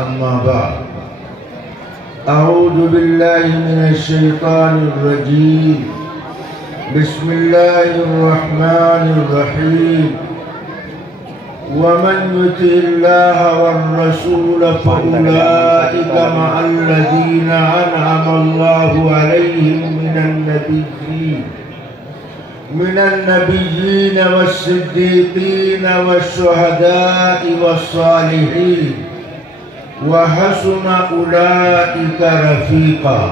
أما بعد أعوذ بالله من الشيطان الرجيم بسم الله الرحمن الرحيم ومن يطع الله والرسول فأولئك مع الذين أنعم الله عليهم من النبيين والصديقين والشهداء والصالحين وحسن أولئك رفيقا.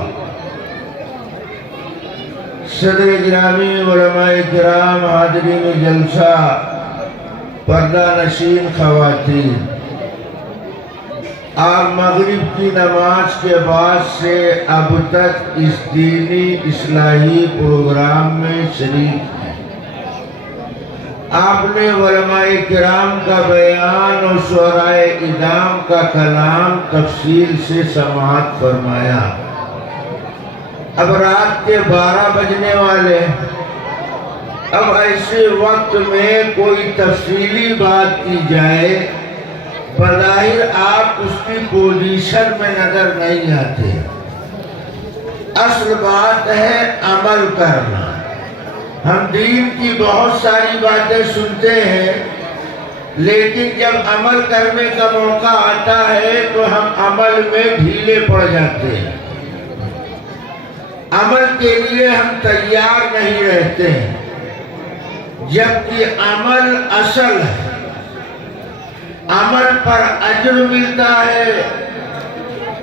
صدر گرامی، علماء کرام، حاضرین جلسہ، پردہ نشین خواتین، آپ مغرب کی نماز کے بعد سے اب تک اس دینی اصلاحی پروگرام میں شریک ہیں. آپ نے علماء کرام کا بیان اور شعراء اعدام کا کلام تفصیل سے سماعت فرمایا. اب رات کے 12 بجنے والے. اب ایسے وقت میں کوئی تفصیلی بات کی جائے بظاہر آپ اس کی پوزیشن میں نظر نہیں آتے. اصل بات ہے عمل کرنا. ہم دین کی بہت ساری باتیں سنتے ہیں لیکن جب عمل کرنے کا موقع آتا ہے تو ہم عمل میں ڈھیلے پڑ جاتے ہیں. عمل کے لیے ہم تیار نہیں رہتے ہیں جبکہ عمل اصل ہے. عمل پر اجر ملتا ہے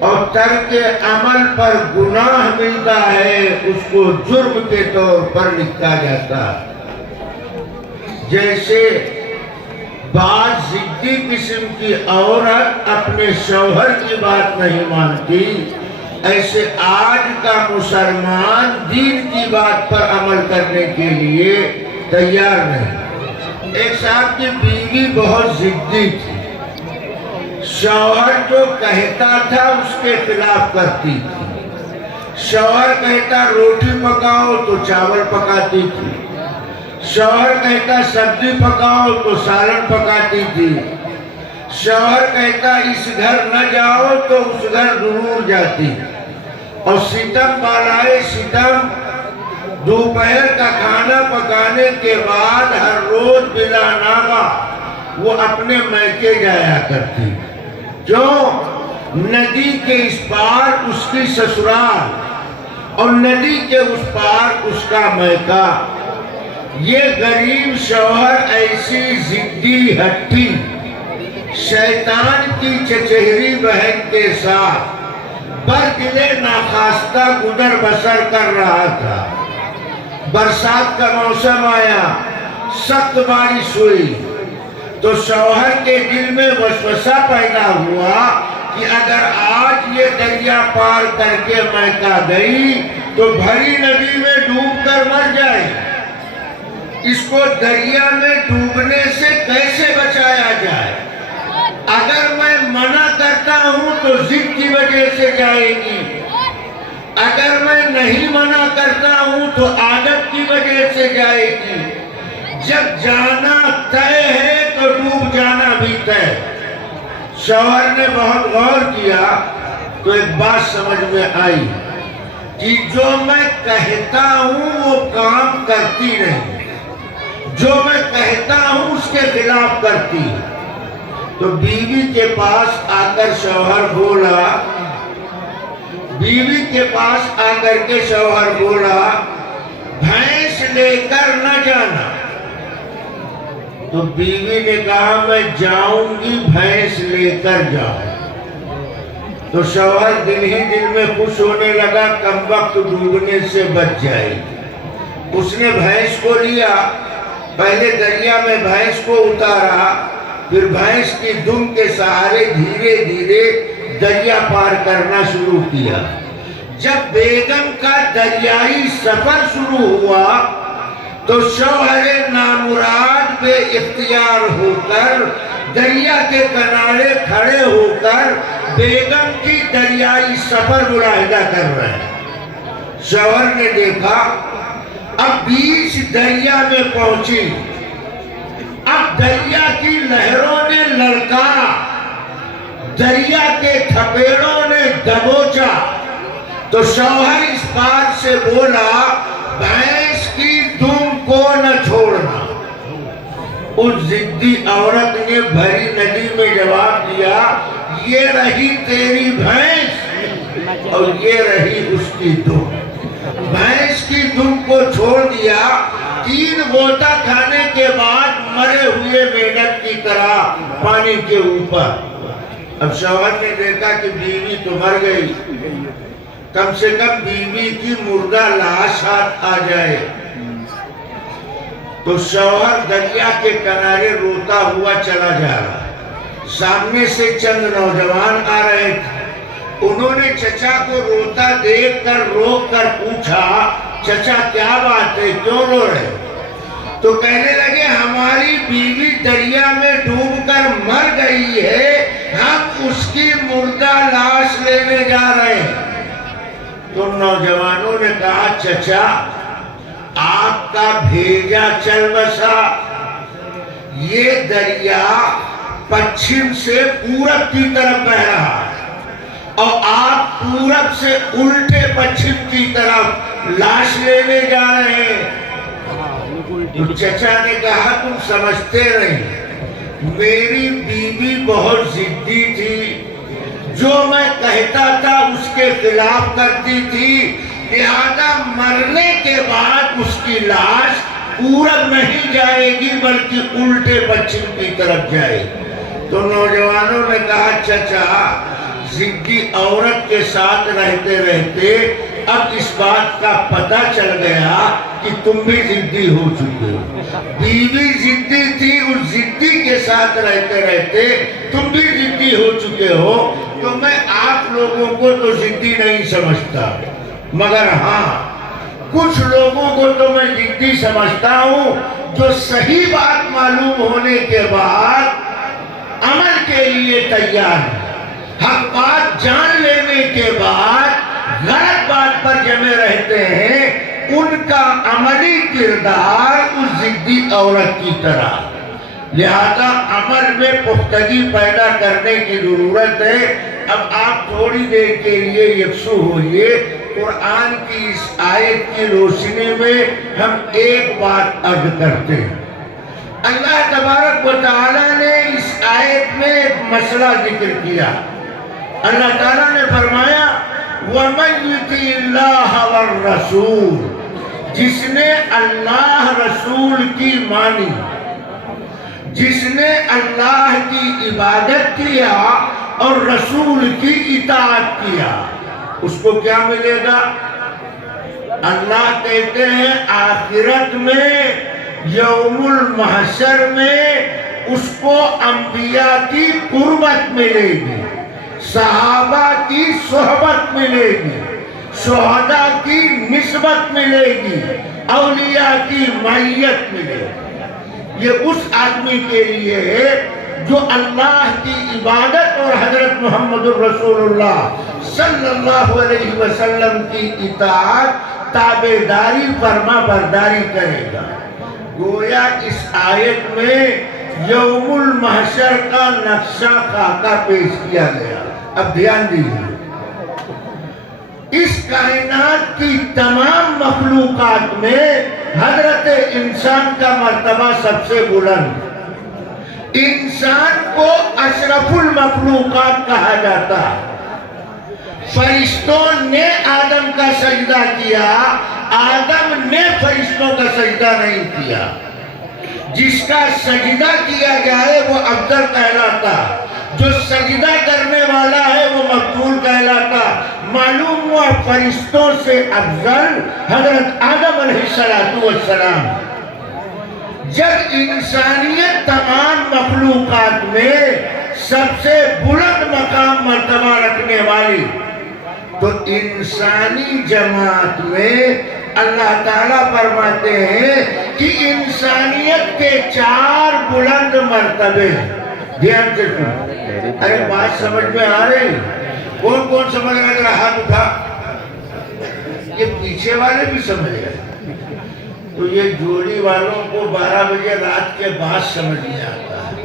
اور ترک عمل پر گناہ ملتا ہے. اس کو جرم کے طور پر لکھا جاتا ہے. جیسے بعض ضدی قسم کی عورت اپنے شوہر کی بات نہیں مانتی، ایسے آج کا مسلمان دین کی بات پر عمل کرنے کے لیے تیار نہیں. ایک صاحب کی بیوی بہت ضدی تھی. شوہر جو کہتا تھا اس کے خلاف کرتی تھی. شوہر کہتا روٹی پکاؤ تو چاول پکاتی تھی. شوہر کہتا سبزی پکاؤ تو سالن پکاتی تھی. شوہر کہتا اس گھر نہ جاؤ تو اس گھر ضرور جاتی. اور ستم بالائے ستم دوپہر کا کھانا پکانے کے بعد ہر روز بلا ناغہ وہ اپنے میکے جایا کرتی. کیوں؟ ندی کے اس پار اس کی سسرال اور ندی کے اس پار اس کا میکا. یہ غریب شوہر ایسی ضدی ہٹی شیطان کی چچہری بہن کے ساتھ بردلے ناخواستہ گزر بسر کر رہا تھا. برسات کا موسم آیا، سخت بارش ہوئی تو شوہر کے دل میں وسوسہ پیدا ہوا کہ اگر آج یہ دریا پار کر کے میکا گئی تو بھری ندی میں ڈوب کر مر جائے. اس کو دریا میں ڈوبنے سے کیسے بچایا جائے؟ اگر میں منع کرتا ہوں تو ضد کی وجہ سے جائے گی، اگر میں نہیں منع کرتا ہوں تو عادت کی وجہ سے جائے گی. جب جانا طے ہے تو ڈوب جانا بھی طے. شوہر نے بہت غور کیا تو ایک بات سمجھ میں آئی کہ جو میں کہتا ہوں وہ کام کرتی نہیں، جو میں کہتا ہوں اس کے خلاف کرتی. تو بیوی کے پاس آ کر شوہر بولا، بیوی کے پاس آ کر کے شوہر بولا بھینس لے کر نہ جانا. تو بیوی نے کہا میں جاؤں گی، بھینس لے کر جاؤں. تو شوہر دل ہی دل میں خوش ہونے لگا کم وقت ڈوبنے سے بچ جائے گی. اس نے بھینس کو لیا، پہلے دریا میں بھینس کو اتارا، پھر بھینس کی دم کے سہارے دھیرے دھیرے دریا پار کرنا شروع کیا. جب بیگم کا دریائی سفر شروع ہوا تو شوہر نامراد بے اختیار ہو کر دریا کے کنارے کھڑے ہو کر بیگم کی دریائی سفر ملاحظہ کر رہے ہیں. شوہر نے دیکھا اب بیچ دریا میں پہنچی. اب دریا کی لہروں نے للکارا، دریا کے تھپیڑوں نے دبوچا تو شوہر اس بات سے بولا بھینس کی دم کو نہ چھوڑنا. اس ضدی عورت نے بھری ندی میں جواب دیا یہ رہی تیری بھینس اور یہ رہی اس کی دم. بھینس کی دم کو چھوڑ دیا. 3 غوطہ کھانے کے بعد مرے ہوئے مینڈک کی طرح پانی کے اوپر. اب شوہر نے دیکھا کہ بیوی تو مر گئی, کم سے کم بیوی کی مردہ لاش ہاتھ آ جائے. تو شوہر دریا کے کنارے روتا ہوا چلا جا رہا. سامنے سے چند نوجوان آ رہے تھے. انہوں نے چچا کو روتا دیکھ کر روک کر پوچھا چچا کیا بات ہے, کیوں رو رہے؟ تو کہنے لگے ہماری بیوی دریا میں ڈوب کر مر گئی ہے, ہم اس کی مردہ لاش لینے جا رہے ہیں. تو نوجوانوں نے کہا چچا آپ کا بھیجا چل بسا. یہ دریا پچھم سے پورب کی طرف بہ رہا اور آپ پورب سے الٹے پچھم کی طرف لاش لینے جا رہے ہیں. تو چچا نے کہا تم سمجھتے نہیں, میری بیوی بہت ضدی تھی, جو میں کہتا تھا اس کے خلاف کرتی تھی, لہذا مرنے کے بعد اس کی لاش پورب نہیں جائے گی بلکہ الٹے پچھم کی طرف جائے گی. تو نوجوانوں نے کہا چچا ضدی عورت کے ساتھ رہتے رہتے اب اس بات کا پتہ چل گیا کہ تم بھی ضدی ہو چکے ہو. بیوی ضدی تھی, اس ضدی کے ساتھ رہتے رہتے تم بھی ضدی ہو چکے ہو. تو میں آپ لوگوں کو تو ضدی نہیں سمجھتا, مگر ہاں کچھ لوگوں کو تو میں ضدی سمجھتا ہوں جو صحیح بات معلوم ہونے کے بعد عمل کے لیے تیار ہے. حق بات جان لینے کے بعد غلط بات پر جمے رہتے ہیں, ان کا عملی کردار اس ضدی عورت کی طرح. لہذا عمل میں پختگی پیدا کرنے کی ضرورت ہے. اب آپ تھوڑی دیر کے لیے یکسو ہوئیے. قرآن کی اس آیت کی روشنی میں ہم ایک بات عرض کرتے ہیں. اللہ تبارک و تعالیٰ نے اس آیت میں ایک مسئلہ ذکر کیا. اللہ تعالیٰ نے فرمایا وَمَن يُطِعِ اللَّهَ وَالرَّسُولَ, جس نے اللہ رسول کی مانی, جس نے اللہ کی عبادت کیا اور رسول کی اطاعت کیا, اس کو کیا ملے گا؟ اللہ کہتے ہیں آخرت میں یوم المحشر میں اس کو انبیاء کی قربت ملے گی, صحابہ کی صحبت ملے گی, شہداء کی نسبت ملے گی, اولیاء کی معیت ملے گی. یہ اس آدمی کے لیے ہے جو اللہ کی عبادت اور حضرت محمد الرسول اللہ صلی اللہ علیہ وسلم کی اطاعت تابعداری فرما برداری کرے گا. گویا اس آیت میں یوم المحشر کا نقشہ خاکہ پیش کیا گیا. اب دھیان دیجیے, اس کائنات کی تمام مخلوقات میں حضرت انسان کا مرتبہ سب سے بلند. انسان کو اشرف المخلوقات کہا جاتا. فرشتوں نے آدم کا سجدہ کیا, آدم نے فرشتوں کا سجدہ نہیں کیا. جس کا سجدہ کیا جائے وہ افضل کہلاتا, جو سجدہ کرنے والا ہے وہ مقبول کہلاتا. معلوم ہوا فرشتوں سے افضل حضرت آدم علیہ السلام. جب انسانیت تمام مخلوقات میں سب سے بلند مقام مرتبہ رکھنے والی, تو انسانی جماعت میں اللہ تعالیٰ فرماتے ہیں کہ انسانیت کے 4 بلند مرتبے. دھیان سے سنو, ارے بات سمجھ میں آ رہی؟ کون کون سمجھ رہا ہے؟ ہاتھ اٹھا. یہ پیچھے والے بھی سمجھ رہے. تو یہ جوڑی والوں کو 12 بجے رات کے بعد سمجھ میں آتا ہے.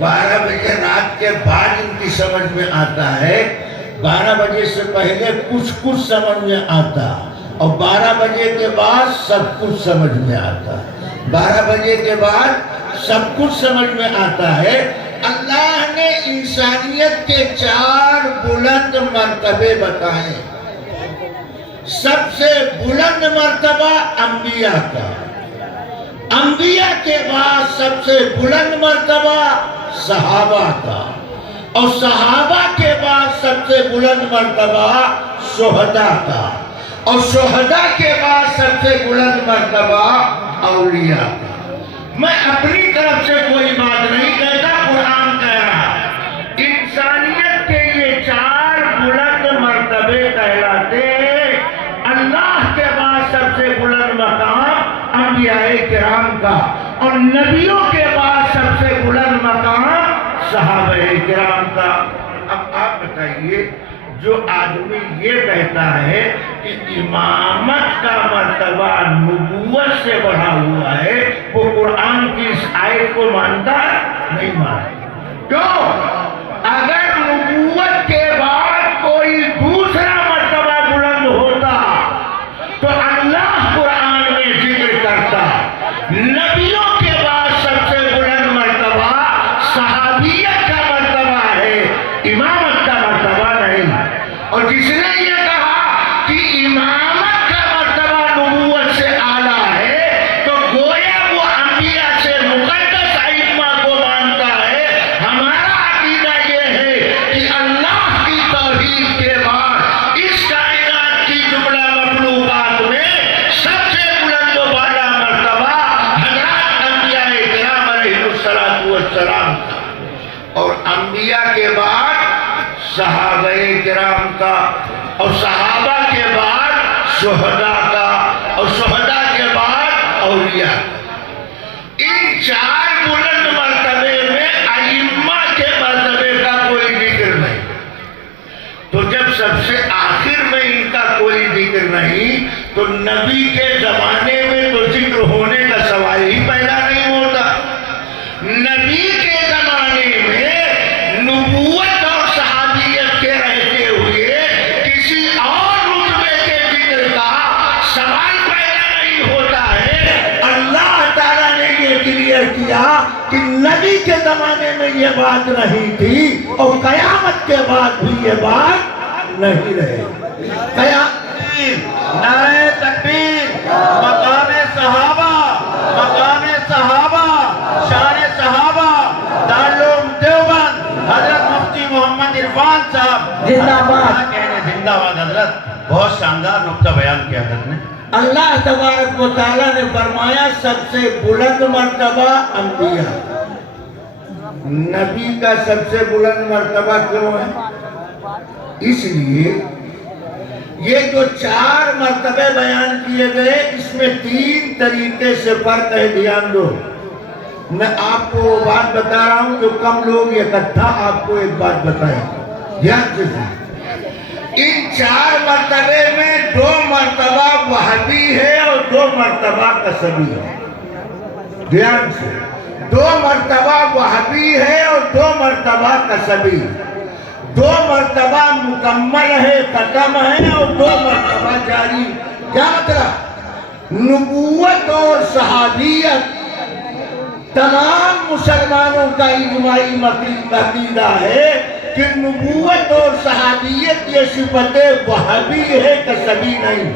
12 بجے رات کے بعد ان کی سمجھ میں آتا ہے، 12 بجے سے پہلے کچھ سمجھ میں آتا، اور 12 بجے کے بعد سب کچھ سمجھ میں آتا، 12 بجے کے بعد سب کچھ سمجھ میں آتا ہے۔ اللہ نے انسانیت کے 4 بلند مرتبے بتائے۔ سب سے بلند مرتبہ انبیاء کا، انبیاء کے بعد سب سے بلند مرتبہ صحابہ کا، اور صحابہ کے بعد سب سے بلند مرتبہ شہداء کا، اور شہداء کے بعد سب سے بلند مرتبہ اولیاء کا۔ میں اپنی طرف سے کوئی بات نہیں کہتا، قرآن کہہ رہا ہے۔ انسانیت کے یہ 4 بلند مرتبے کہلاتے ہیں۔ اللہ کے بعد سب سے بلند مقام انبیاء کرام کا، اور نبیوں کے بعد سب سے بلند مقام صحابہ کرام کا۔ اب آپ بتائیے، جو آدمی یہ کہتا ہے کہ امامت کا مرتبہ نبوت سے بڑھا ہوا ہے، وہ قرآن کی اس آیت کو مانتا نہیں مانتا۔ کیوں؟ اگر نبوت کے بعد کوئی دوسرا مرتبہ بلند ہوتا تو اللہ قرآن میں ذکر کرتا۔ نبیوں کے بعد سب سے بلند مرتبہ صحابیت کا مرتبہ ہے، امامت کا مرتبہ نہیں۔ اور جس نے یہ کہا کہ امامت کا مرتبہ نبوت سے اعلیٰ ہے، تو گویا وہ انبیاء سے مقدس ائمہ کو مانتا ہے۔ ہمارا عقیدہ یہ ہے کہ اللہ کی توحید کے بعد اس کائنات کی جملہ مخلوقات میں سب سے بلند و بالا مرتبہ حضرات انبیاء کرام علیہ السلام کا، اور انبیاء کے بعد صحابہ کرام کا، اور صحابہ کے بعد شہداء کا، اور شہداء کے بعد اولیاء کا۔ ان 4 بلند مرتبے میں ائمہ کے مرتبے کا کوئی ذکر نہیں۔ تو جب سب سے آخر میں ان کا کوئی ذکر نہیں، تو نبی کے زمانے میں تو ذکر ہونے کا سوال ہی پیدا نہیں ہوتا۔ نبی کے زمانے میں نبوت اور صحابیت کے رہتے ہوئے کسی اور رتبے کے ذکر کا سوال پیدا نہیں ہوتا ہے۔ اللہ تعالیٰ نے یہ کلیئر کیا کہ نبی کے زمانے میں یہ بات نہیں تھی، اور قیامت کے بعد بھی یہ بات نہیں رہے۔ نعرہ تکبیر، مقام صحابہ، مقام صحابہ، شان صحابہ، دارالعلوم دیوبند، حضرت مفتی محمد عرفان صاحب زندہ باد۔ کہنے زندہ باد حضرت۔ بہت شاندار نقطہ بیان کیا حضرت نے۔ اللہ تبارک و تعالیٰ نے فرمایا سب سے بلند مرتبہ انبیاء۔ نبی کا سب سے بلند مرتبہ کیوں ہے؟ اس لیے یہ جو 4 مرتبے بیان کیے گئے، اس میں 3 طریقے سے فرق ہے، دھیان دو۔ میں آپ کو وہ بات بتا رہا ہوں جو کم لوگ اکٹھا آپ کو ایک بات بتائیں، دھیان سے سنیں۔ ان 4 مرتبے میں 2 مرتبہ وہابی ہے اور 2 مرتبہ قصبی ہے۔ دھیان سے، 2 مرتبہ وہابی ہے اور 2 مرتبہ قصبی۔ 2 مرتبہ مکمل ہے، ختم ہے، اور 2 مرتبہ جاری۔ کیا مطلب؟ نبوت اور صحابیت تمام مسلمانوں کا اجماعی عقیدہ ہے کہ نبوت اور صحابیت یہ صفتیں وہابی ہے، قصبی نہیں۔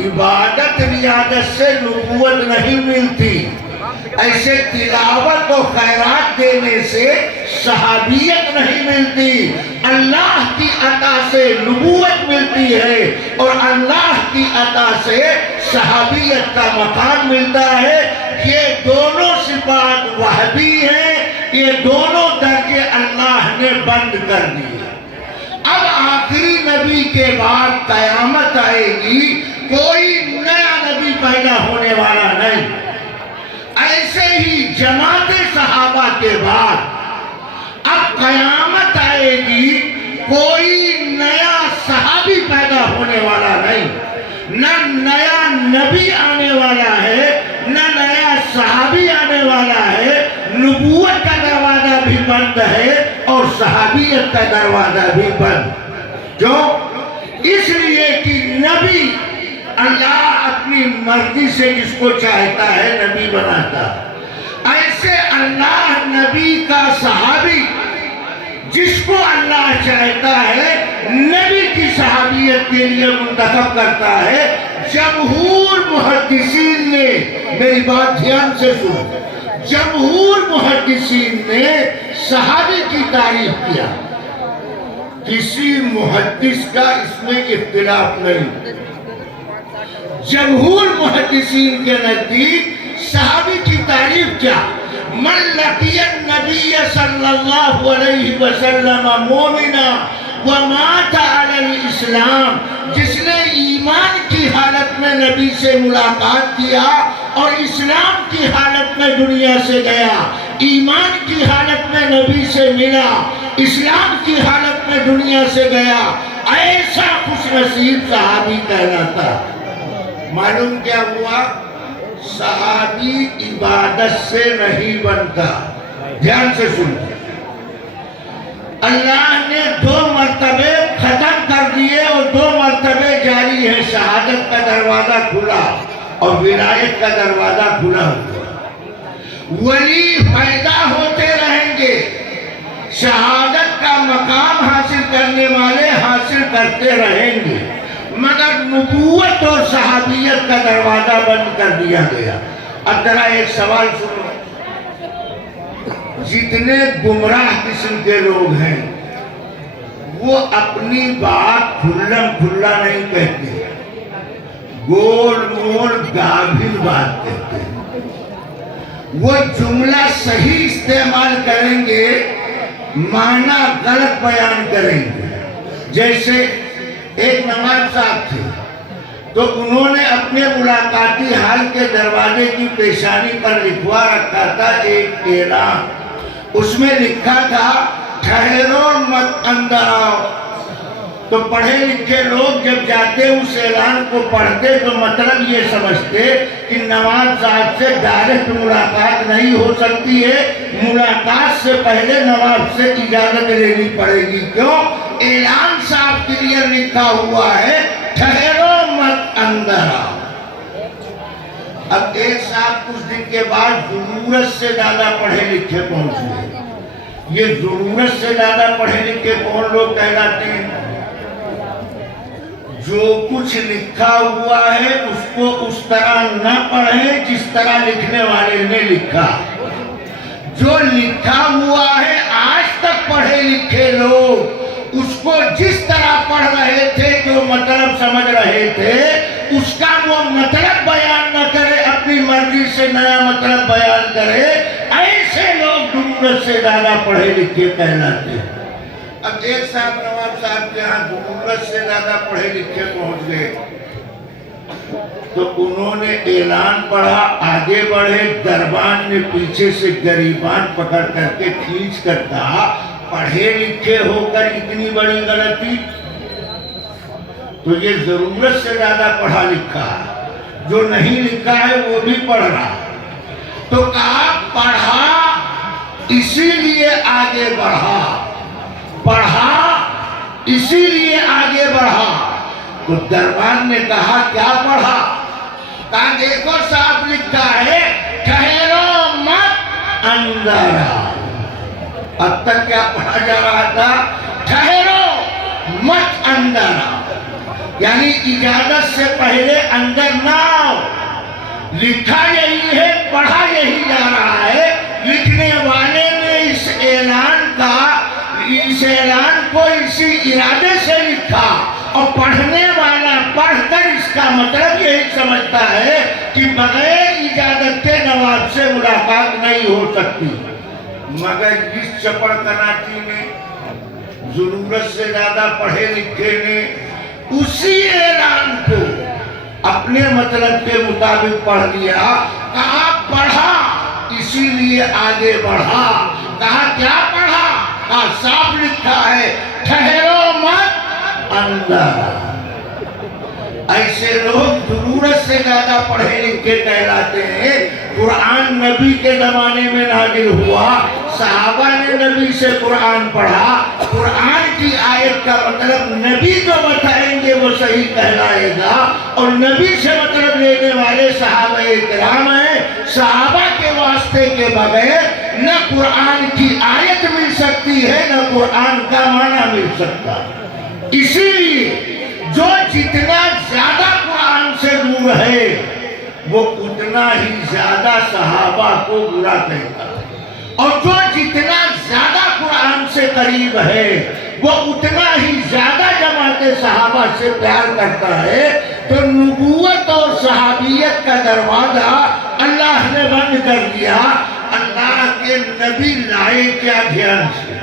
عبادت ریاضت سے نبوت نہیں ملتی، ایسے تلاوت و خیرات دینے سے صحابیت نہیں ملتی۔ اللہ کی عطا سے نبوت ملتی ہے، اور اللہ کی عطا سے صحابیت کا مقام ملتا ہے۔ یہ دونوں صفات وہابی ہیں، یہ دونوں درجے اللہ نے بند کر دیے۔ اب آخری نبی کے بعد قیامت آئے گی، کوئی نیا نبی پیدا ہونے والا نہیں۔ ایسے ہی جماعت صحابہ کے بعد اب قیامت آئے گی، کوئی نیا صحابی پیدا ہونے والا نہیں، نہ نیا نبی آنے والا ہے، نہ نیا صحابی آنے والا ہے۔ نبوت کا دعویٰ بند ہے اور صحابیت کا دروازہ بھی بند. کیوں؟ اس لیے کہ نبی اللہ اپنی مرضی سے جس کو چاہتا ہے نبی بناتا. ایسے اللہ نبی کا صحابی جس کو اللہ چاہتا ہے نبی کی صحابیت کے لیے منتخب کرتا ہے. جمہور محدثین نے، میری بات دھیان سے سنو، جمہور محدثین نے صحابی کی تعریف کیا. کسی محدث کا اس میں اختلاف نہیں. جمہور محدثین کے نزدیک صحابی کی تعریف کیا؟ من لقی النبی صلی اللہ علیہ وسلم مومنا ومات علی الاسلام، جس نے ایمان کی حالت میں نبی سے ملاقات کیا اور اسلام کی حالت میں دنیا سے گیا. ایمان کی حالت میں نبی سے ملا، اسلام کی حالت میں دنیا سے گیا، ایسا خوش نصیب صحابی کہلاتا. معلوم کیا ہوا؟ صحابی عبادت سے نہیں بنتا. دھیان سے سنو، اللہ نے 2 مرتبے ختم کر دیے اور 2 مرتبے جاری ہے. شہادت کا دروازہ کھلا اور ولایت کا دروازہ کھلا ہوا. ولی پیدا ہوتے رہیں گے، شہادت کا مقام حاصل کرنے والے حاصل کرتے رہیں گے، مگر نبوت اور صحابیت کا دروازہ بند کر دیا گیا. اب ذرا ایک سوال سنو، جتنے گمراہ قسم کے لوگ ہیں وہ اپنی بات کھلم کھلا نہیں کہتے، گول مول گابھل بات کہتے ہیں. وہ جملہ صحیح استعمال کریں گے، معنی غلط بیان کریں گے. جیسے ایک نواز صاحب تھے تو انہوں نے اپنے ملاقاتی حال کے دروازے کی پیشانی پر لکھوا رکھا تھا ایک اعلان. اس میں لکھا تھا ٹھہرو مت اندر آؤ. تو پڑھے لکھے لوگ جب جاتے اس اعلان کو پڑھتے تو مطلب یہ سمجھتے کہ نواز صاحب سے ڈائریکٹ ملاقات نہیں ہو سکتی ہے، ملاقات سے پہلے نواب سے اجازت لینی پڑے گی. کیوں؟ اعلان صاحب کلیئر لکھا ہوا ہے ٹھہرو مت اندر آؤ. اب ایک صاحب کچھ دن کے بعد ضرورت سے زیادہ پڑھے لکھے پہنچ گئے. یہ ضرورت سے زیادہ پڑھے لکھے کون لوگ کہلاتے ہیں؟ جو کچھ لکھا ہوا ہے اس کو اس طرح نہ پڑھیں جس طرح لکھنے والے نے لکھا. جو لکھا ہوا ہے آج تک پڑھے لکھے لوگ اس کو جس طرح پڑھ رہے تھے، جو مطلب سمجھ رہے تھے اس کا وہ مطلب بیان نہ کرے، اپنی مرضی سے نیا مطلب بیان کرے. ایسے لوگ ضرورت سے زیادہ پڑھے لکھے کہلاتے ہیں. اب ایک صاحب نواب صاحب کے ہاں ضرورت سے زیادہ پڑھے لکھے پہنچ گئے تو انہوں نے اعلان پڑھا، آگے بڑھے. دربان نے پیچھے سے گریبان پکڑ کر کے کھینچ کر کہا پڑھے لکھے ہو کر اتنی بڑی غلطی. تو یہ ضرورت سے زیادہ پڑھا لکھا، جو نہیں لکھا ہے وہ بھی پڑھ رہا. تو کہا پڑھا اسی لیے آگے بڑھا، پڑھا اسی لیے آگے بڑھا. تو دربان نے کہا کیا پڑھا؟ کہا دیکھو صاحب لکھا ہے ٹھہرو مت اندر آؤ. اب تک کیا پڑھا جا رہا تھا؟ ٹھہرو مت اندر آؤ، یعنی اجازت سے پہلے اندر نہ آؤ. لکھا یہی ہے، پڑھا یہی جا رہا ہے. لکھنے والے نے اس اعلان کو اسی ارادے سے لکھا اور پڑھنے والا پڑھ کر اس کا مطلب یہی سمجھتا ہے کہ بغیر اجازت کے نواب سے ملاقات نہیں ہو سکتی. مگر اس چپڑ کناٹی نے، ضرورت سے زیادہ پڑھے لکھے نے اسی اعلان کو اپنے مطلب کے مطابق پڑھ لیا. کہا پڑھا اسی لیے آگے بڑھا. کہا کیا پڑھا؟ کہا صاف لکھا ہے ٹھہرو مت اندر. ایسے لوگ ضرورت سے زیادہ پڑھے لکھے کہلاتے ہیں. قرآن نبی کے زمانے میں نازل ہوا، صحابہ نے نبی سے قرآن پڑھا. قرآن کی آیت کا مطلب نبی جو بتائیں گے وہ صحیح کہلائے گا, اور نبی سے مطلب لینے والے صحابہ کرام ہیں. صحابہ کے واسطے کے بغیر نہ قرآن کی آیت مل سکتی ہے نہ قرآن کا معنی مل سکتا. اسی لیے جو جتنا زیادہ قرآن سے دور ہے وہ اتنا ہی زیادہ صحابہ کو برا کہتا ہے, اور جو جتنا زیادہ قرآن سے قریب ہے وہ اتنا ہی زیادہ جماعت صحابہ سے پیار کرتا ہے. تو نبوت اور صحابیت کا دروازہ اللہ نے بند کر دیا. اللہ کے نبی لائے کیا دھیان سے؟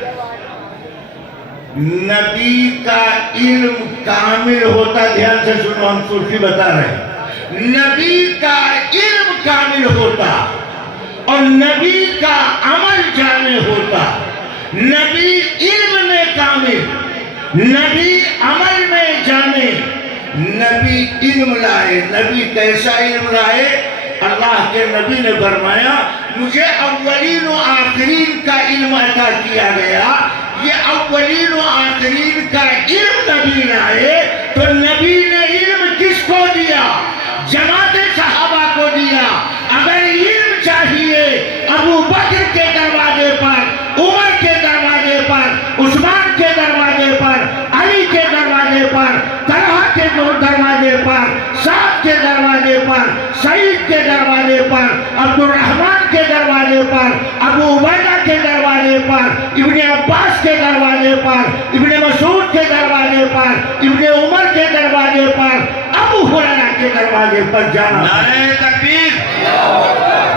نبی کا علم کامل ہوتا. دھیان سے سنو, ہم صوفی بتا رہے ہیں. نبی کا علم کامل ہوتا اور نبی کا عمل جامع ہوتا. نبی علم میں کامل, نبی عمل میں جامع. نبی علم لائے. نبی کیسا علم لائے؟ اللہ کے نبی نے فرمایا مجھے اولین و آخرین کا علم عطا کیا گیا. یہ اولین و آخرین کا علم نبی لائے. تو نبی نے علم کس کو دیا؟ جماعت صحابہ کو دیا. اگر علم چاہیے ابو بکر کے دروازے پر, عمر کے دروازے پر, عثمان کے دروازے پر, علی کے دروازے پر, طلحہ کے دروازے پر, سعد کے دروازے پر, سعید کے دروازے پر, عبد الرحمن کے دروازے پر, ابو عبیدہ کے دروازے پر, ابن عباس کے دروازے پر, ابن مسعود کے دروازے پر, ابن عمر کے دروازے پر, ابو ہریرہ کے دروازے پر جانا. نعرہ تکبیر.